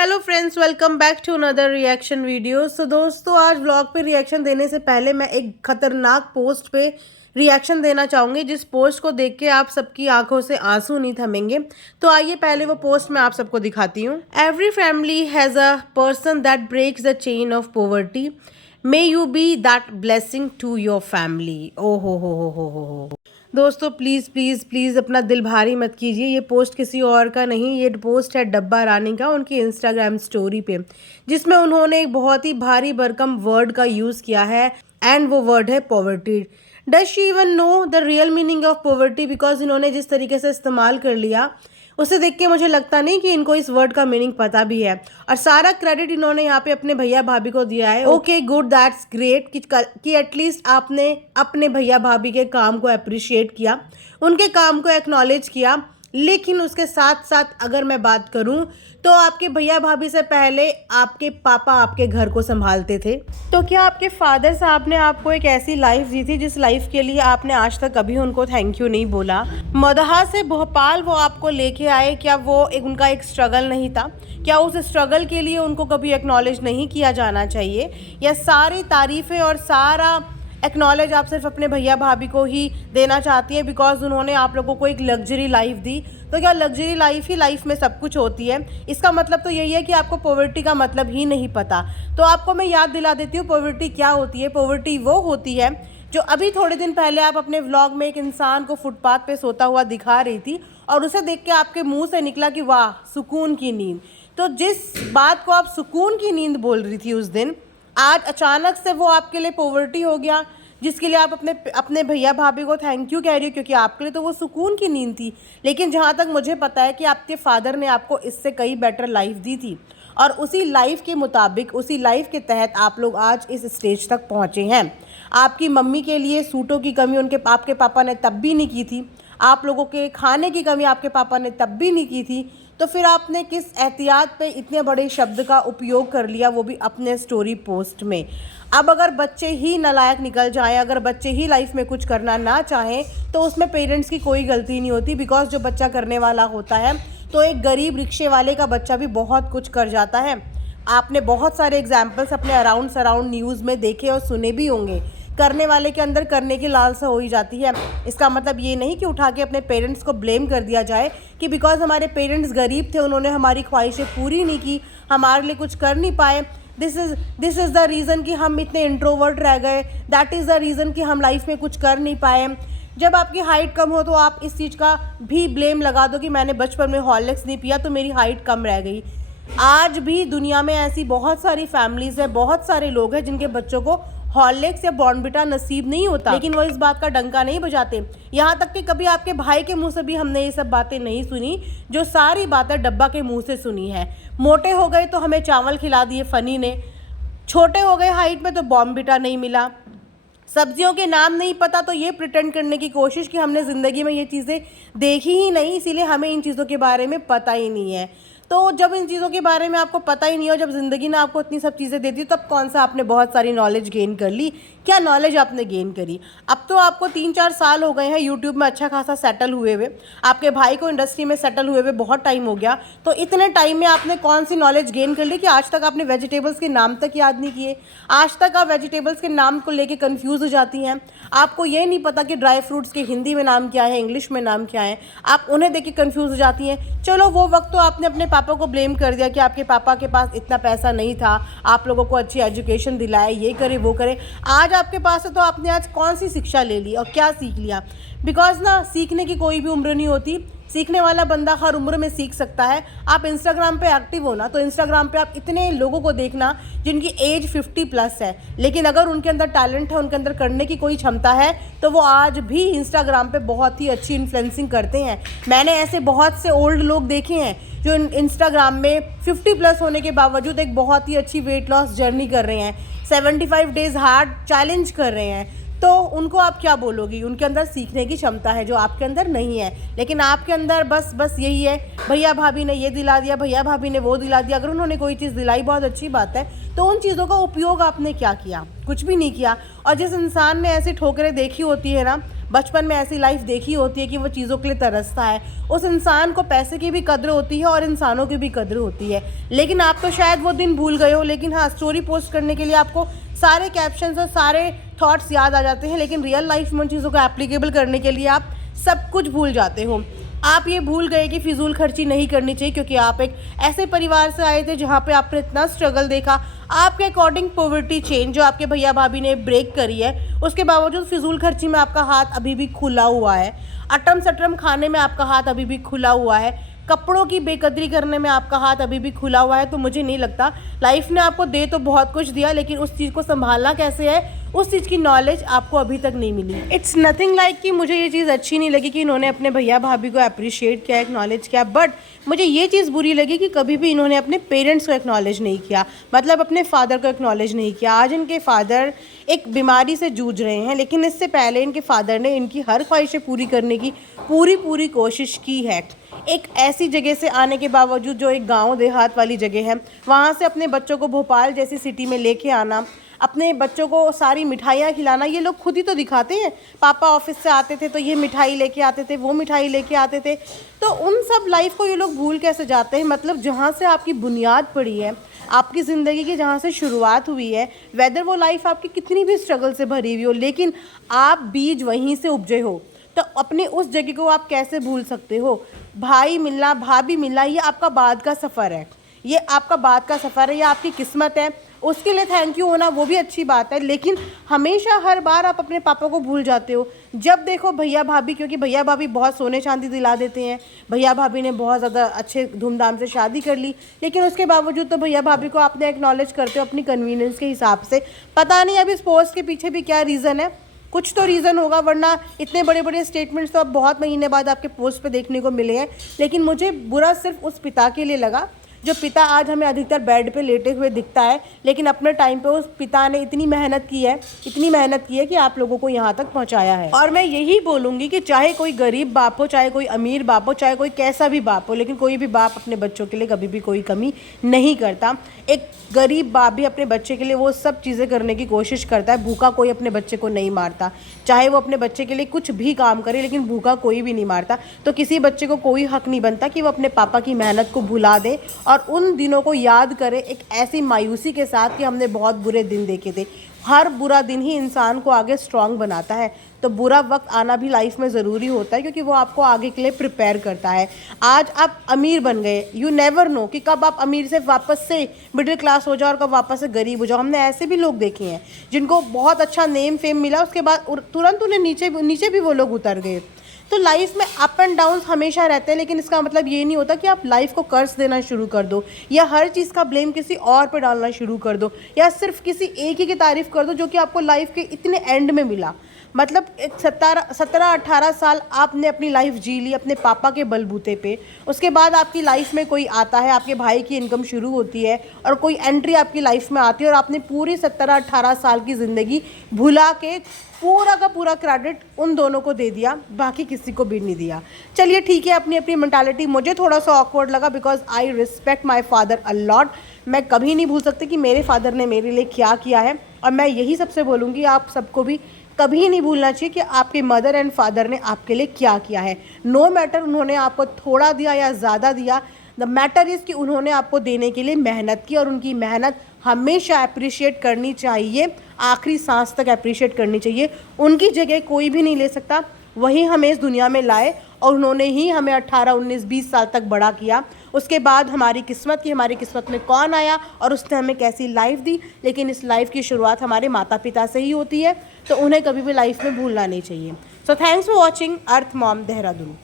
Hello friends, welcome back to another reaction video. So दोस्तों, आज vlog पे reaction देने से पहले मैं एक खतरनाक पोस्ट पे रिएक्शन देना चाहूँगी, जिस पोस्ट को देख के आप सबकी आंखों से आंसू नहीं थमेंगे। तो आइए पहले वो पोस्ट मैं आप सबको दिखाती हूँ। Every family has a person that breaks the chain of poverty. May you be that blessing to your family. ओ हो। दोस्तों प्लीज़ प्लीज़ प्लीज़ अपना दिल भारी मत कीजिए। ये पोस्ट किसी और का नहीं, ये पोस्ट है डब्बा रानी का, उनकी इंस्टाग्राम स्टोरी पे, जिसमें उन्होंने एक बहुत ही भारी भरकम वर्ड का यूज़ किया है एंड वो वर्ड है poverty. Does she even know the real meaning of poverty? Because इन्होंने जिस तरीके से इस्तेमाल कर लिया, उसे देख के मुझे लगता नहीं कि इनको इस वर्ड का मीनिंग पता भी है। और सारा क्रेडिट इन्होंने यहाँ पे अपने भैया भाभी को दिया है। ओके गुड, दैट्स ग्रेट कि एटलीस्ट आपने अपने भैया भाभी के काम को अप्रिशिएट किया, उनके काम को एक्नॉलेज किया। लेकिन उसके साथ साथ अगर मैं बात करूं तो आपके भैया भाभी से पहले आपके पापा आपके घर को संभालते थे। तो क्या आपके फादर साहब ने आपको एक ऐसी लाइफ दी थी जिस लाइफ के लिए आपने आज तक कभी उनको थैंक यू नहीं बोला? मदहा से भोपाल वो आपको लेके आए, क्या वो उनका एक स्ट्रगल नहीं था? क्या उस स्ट्रगल के लिए उनको कभी एक्नॉलेज नहीं किया जाना चाहिए? या सारी तारीफ़ें और सारा एक्नॉलेज आप सिर्फ अपने भैया भाभी को ही देना चाहती है बिकॉज उन्होंने आप लोगों को एक लग्जरी लाइफ दी? तो क्या लग्जरी लाइफ ही लाइफ में सब कुछ होती है? इसका मतलब तो यही है कि आपको पॉवर्टी का मतलब ही नहीं पता। तो आपको मैं याद दिला देती हूँ पॉवर्टी क्या होती है। पॉवर्टी वो होती है जो अभी थोड़े दिन पहले आप अपने व्लॉग में एक इंसान को फुटपाथ पे सोता हुआ दिखा रही थी और उसे देख के आपके मुंह से निकला कि वाह सुकून की नींद। तो जिस बात को आप सुकून की नींद बोल रही थी उस दिन, आज अचानक से वो आपके लिए पॉवर्टी हो गया, जिसके लिए आप अपने भैया भाभी को थैंक यू कह रही हो, क्योंकि आपके लिए तो वो सुकून की नींद थी। लेकिन जहाँ तक मुझे पता है कि आपके फादर ने आपको इससे कई बेटर लाइफ दी थी और उसी लाइफ के मुताबिक, उसी लाइफ के तहत आप लोग आज इस स्टेज तक पहुँचे हैं। आपकी मम्मी के लिए सूटों की कमी आपके पापा ने तब भी नहीं की थी, आप लोगों के खाने की कमी आपके पापा ने तब भी नहीं की थी। तो फिर आपने किस एहतियात पे इतने बड़े शब्द का उपयोग कर लिया, वो भी अपने स्टोरी पोस्ट में? अब अगर बच्चे ही नालायक निकल जाएं, अगर बच्चे ही लाइफ में कुछ करना ना चाहें, तो उसमें पेरेंट्स की कोई गलती नहीं होती। बिकॉज जो बच्चा करने वाला होता है, तो एक गरीब रिक्शे वाले का बच्चा भी बहुत कुछ कर जाता है। आपने बहुत सारे एग्जाम्पल्स अपने अराउंड सराउंड न्यूज़ में देखे और सुने भी होंगे। करने वाले के अंदर करने की लालसा हो ही जाती है। इसका मतलब ये नहीं कि उठा के अपने पेरेंट्स को ब्लेम कर दिया जाए कि बिकॉज हमारे पेरेंट्स गरीब थे, उन्होंने हमारी ख्वाहिशें पूरी नहीं की, हमारे लिए कुछ कर नहीं पाए। दिस इज़ द रीज़न कि हम इतने इंट्रोवर्ट रह गए, दैट इज़ द रीज़न कि हम लाइफ में कुछ कर नहीं पाए। जब आपकी हाइट कम हो तो आप इस चीज़ का भी ब्लेम लगा दो कि मैंने बचपन में हॉर्लिक्स नहीं पिया तो मेरी हाइट कम रह गई। आज भी दुनिया में ऐसी बहुत सारी फैमिलीज़ हैं, बहुत सारे लोग हैं जिनके बच्चों को हॉर्लिक्स या बॉर्नविटा नसीब नहीं होता, लेकिन वो इस बात का डंका नहीं बजाते। यहाँ तक कि कभी आपके भाई के मुंह से भी हमने ये सब बातें नहीं सुनी, जो सारी बातें डब्बा के मुंह से सुनी है। मोटे हो गए तो हमें चावल खिला दिए फनी ने, छोटे हो गए हाइट में तो बॉर्नविटा नहीं मिला, सब्जियों के नाम नहीं पता तो ये प्रिटेंड करने की कोशिश कि हमने ज़िंदगी में ये चीज़ें देखी ही नहीं, इसीलिए हमें इन चीज़ों के बारे में पता ही नहीं है। तो जब इन चीज़ों के बारे में आपको पता ही नहीं हो, जब ज़िंदगी ने आपको इतनी सब चीज़ें देती, तब कौन सा आपने बहुत सारी नॉलेज गेन कर ली? क्या नॉलेज आपने गेन करी? अब तो आपको 3-4 साल हो गए हैं यूट्यूब में अच्छा खासा सेटल हुए हुए, आपके भाई को इंडस्ट्री में सेटल हुए हुए बहुत टाइम हो गया। तो इतने टाइम में आपने कौन सी नॉलेज गेन कर ली कि आज तक आपने वेजिटेबल्स के नाम तक याद नहीं किए? आज तक आप वेजिटेबल्स के नाम को लेके कंफ्यूज हो जाती हैं। आपको ये नहीं पता कि ड्राई फ्रूट्स के हिंदी में नाम क्या है, इंग्लिश में नाम क्या है, आप उन्हें देख के कंफ्यूज हो जाती हैं। चलो वो वक्त तो आपने अपने पापा को ब्लेम कर दिया कि आपके पापा के पास इतना पैसा नहीं था, आप लोगों को अच्छी एजुकेशन दिलाए, ये करे वो करे। आज आपके पास है तो आपने आज कौन सी शिक्षा ले ली और क्या सीख लिया? बिकॉज ना, सीखने की कोई भी उम्र नहीं होती, सीखने वाला बंदा हर उम्र में सीख सकता है। आप इंस्टाग्राम पे एक्टिव हो ना, तो इंस्टाग्राम पे आप इतने लोगों को देखना जिनकी एज 50+ है, लेकिन अगर उनके अंदर टैलेंट है, उनके अंदर करने की कोई क्षमता है, तो वो आज भी इंस्टाग्राम पे बहुत ही अच्छी इन्फ्लुएंसिंग करते हैं। मैंने ऐसे बहुत से ओल्ड लोग देखे हैं जो इंस्टाग्राम में 50+ होने के बावजूद एक बहुत ही अच्छी वेट लॉस जर्नी कर रहे हैं, 75 डेज़ हार्ड चैलेंज कर रहे हैं। तो उनको आप क्या बोलोगी? उनके अंदर सीखने की क्षमता है जो आपके अंदर नहीं है। लेकिन आपके अंदर बस यही है, भैया भाभी ने ये दिला दिया, भैया भाभी ने वो दिला दिया। अगर उन्होंने कोई चीज़ दिलाई बहुत अच्छी बात है, तो उन चीज़ों का उपयोग आपने क्या किया? कुछ भी नहीं किया। और जिस इंसान ने ऐसी ठोकरें देखी होती है ना, बचपन में ऐसी लाइफ देखी होती है कि वो चीज़ों के लिए तरसता है, उस इंसान को पैसे की भी कद्र होती है और इंसानों की भी कद्र होती है। लेकिन आप तो शायद वो दिन भूल गए हो, लेकिन हाँ, स्टोरी पोस्ट करने के लिए आपको सारे कैप्शंस और सारे थॉट्स याद आ जाते हैं, लेकिन रियल लाइफ में उन चीज़ों को एप्लीकेबल करने के लिए आप सब कुछ भूल जाते हो। आप ये भूल गए कि फिजूल खर्ची नहीं करनी चाहिए, क्योंकि आप एक ऐसे परिवार से आए थे जहाँ पे आपने इतना स्ट्रगल देखा। आपके अकॉर्डिंग पॉवर्टी चेन जो आपके भैया भाभी ने ब्रेक करी है, उसके बावजूद फिजूल खर्ची में आपका हाथ अभी भी खुला हुआ है, अटम सटम खाने में आपका हाथ अभी भी खुला हुआ है, कपड़ों की बेकदरी करने में आपका हाथ अभी भी खुला हुआ है। तो मुझे नहीं लगता, लाइफ ने आपको दे तो बहुत कुछ दिया, लेकिन उस चीज़ को संभालना कैसे है, उस चीज़ की नॉलेज आपको अभी तक नहीं मिली। इट्स नथिंग लाइक कि मुझे ये चीज़ अच्छी नहीं लगी कि इन्होंने अपने भैया भाभी को अप्रिशिएट किया, एक्नॉलेज किया, बट मुझे ये चीज़ बुरी लगी कि कभी भी इन्होंने अपने पेरेंट्स को एक्नॉलेज नहीं किया, मतलब अपने फादर को एक्नॉलेज नहीं किया। आज इनके फादर एक बीमारी से जूझ रहे हैं, लेकिन इससे पहले इनके फादर ने इनकी हर ख्वाहिशें पूरी करने की पूरी कोशिश की है। एक ऐसी जगह से आने के बावजूद, जो एक गांव देहात वाली जगह है, वहाँ से अपने बच्चों को भोपाल जैसी सिटी में लेके आना, अपने बच्चों को सारी मिठाइयाँ खिलाना, ये लोग खुद ही तो दिखाते हैं। पापा ऑफिस से आते थे तो ये मिठाई लेके आते थे, वो मिठाई लेके आते थे, तो उन सब लाइफ को ये लोग भूल कैसे जाते हैं। मतलब जहाँ से आपकी बुनियाद पड़ी है, आपकी ज़िंदगी की जहाँ से शुरुआत हुई है, वेदर वो लाइफ आपकी कितनी भी स्ट्रगल से भरी हुई हो, लेकिन आप बीज वहीं से उपजे हो, तो अपने उस जगह को आप कैसे भूल सकते हो। भाई मिलना, भाभी मिलना, ये आपका बाद का सफ़र है, ये आपका बाद का सफ़र है, ये आपकी किस्मत है, उसके लिए थैंक यू होना वो भी अच्छी बात है। लेकिन हमेशा हर बार आप अपने पापा को भूल जाते हो। जब देखो भैया भाभी, क्योंकि भैया भाभी बहुत सोने चांदी दिला देते हैं, भैया भाभी ने बहुत ज़्यादा अच्छे धूमधाम से शादी कर ली, लेकिन उसके बावजूद तो भैया भाभी को आपने एक्नॉलेज करते हो अपनी कन्वीनियंस के हिसाब से। पता नहीं अब इस पोस्ट के पीछे भी क्या रीज़न है, कुछ तो रीज़न होगा, वरना इतने बड़े बड़े स्टेटमेंट्स तो अब बहुत महीने बाद आपके पोस्ट पे देखने को मिले हैं। लेकिन मुझे बुरा सिर्फ उस पिता के लिए लगा, जो पिता आज हमें अधिकतर बेड पे लेटे हुए दिखता है, लेकिन अपने टाइम पे उस पिता ने इतनी मेहनत की है कि आप लोगों को यहाँ तक पहुँचाया है। और मैं यही बोलूँगी कि चाहे कोई गरीब बाप हो, चाहे कोई अमीर बाप हो, चाहे कोई कैसा भी बाप हो, लेकिन कोई भी बाप अपने बच्चों के लिए कभी भी कोई कमी नहीं करता। एक गरीब बाप भी अपने बच्चे के लिए वो सब चीज़ें करने की कोशिश करता है। भूखा कोई अपने बच्चे को नहीं मारता, चाहे वो अपने बच्चे के लिए कुछ भी काम करे, लेकिन भूखा कोई भी नहीं मारता। तो किसी बच्चे को कोई हक नहीं बनता कि वो अपने पापा की मेहनत को भुला दे और उन दिनों को याद करे एक ऐसी मायूसी के साथ कि हमने बहुत बुरे दिन देखे थे। हर बुरा दिन ही इंसान को आगे स्ट्रांग बनाता है, तो बुरा वक्त आना भी लाइफ में ज़रूरी होता है, क्योंकि वो आपको आगे के लिए प्रिपेयर करता है। आज आप अमीर बन गए, यू नेवर नो कि कब आप अमीर से वापस से मिडिल क्लास हो जाओ और कब वापस से गरीब हो जाओ। हमने ऐसे भी लोग देखे हैं जिनको बहुत अच्छा नेम फेम मिला, उसके बाद तुरंत उन्हें नीचे भी वो लोग उतर गए। तो लाइफ में अप एंड डाउन हमेशा रहते हैं, लेकिन इसका मतलब ये नहीं होता कि आप लाइफ को कर्ज देना शुरू कर दो, या हर चीज़ का ब्लेम किसी और पे डालना शुरू कर दो, या सिर्फ किसी एक ही की तारीफ़ कर दो जो कि आपको लाइफ के इतने एंड में मिला। मतलब 17-18 साल आपने अपनी लाइफ जी ली अपने पापा के बलबूते पे, उसके बाद आपकी लाइफ में कोई आता है, आपके भाई की इनकम शुरू होती है और कोई एंट्री आपकी लाइफ में आती है, और आपने पूरी 17-18 साल की ज़िंदगी भुला के पूरा का पूरा क्रेडिट उन दोनों को दे दिया, बाकी किसी को भी नहीं दिया। चलिए ठीक है, अपनी अपनी मेंटालिटी। मुझे थोड़ा सा ऑकवर्ड लगा because I respect my father a lot. मैं कभी नहीं भूल सकती कि मेरे फादर ने मेरे लिए क्या किया है, और मैं यही सबसे बोलूँगी आप सबको भी कभी नहीं भूलना चाहिए कि आपके मदर एंड फादर ने आपके लिए क्या किया है। नो मैटर उन्होंने आपको थोड़ा दिया या ज़्यादा दिया, द मैटर इज़ कि उन्होंने आपको देने के लिए मेहनत की, और उनकी मेहनत हमेशा अप्रिशिएट करनी चाहिए, आखिरी सांस तक अप्रिशिएट करनी चाहिए। उनकी जगह कोई भी नहीं ले सकता, वही हमें इस दुनिया में लाए और उन्होंने ही हमें 18, 19, 20 साल तक बड़ा किया। उसके बाद हमारी किस्मत में कौन आया और उसने हमें कैसी लाइफ दी, लेकिन इस लाइफ की शुरुआत हमारे माता पिता से ही होती है, तो उन्हें कभी भी लाइफ में भूलना नहीं चाहिए। So thanks for watching earth mom Dehradun.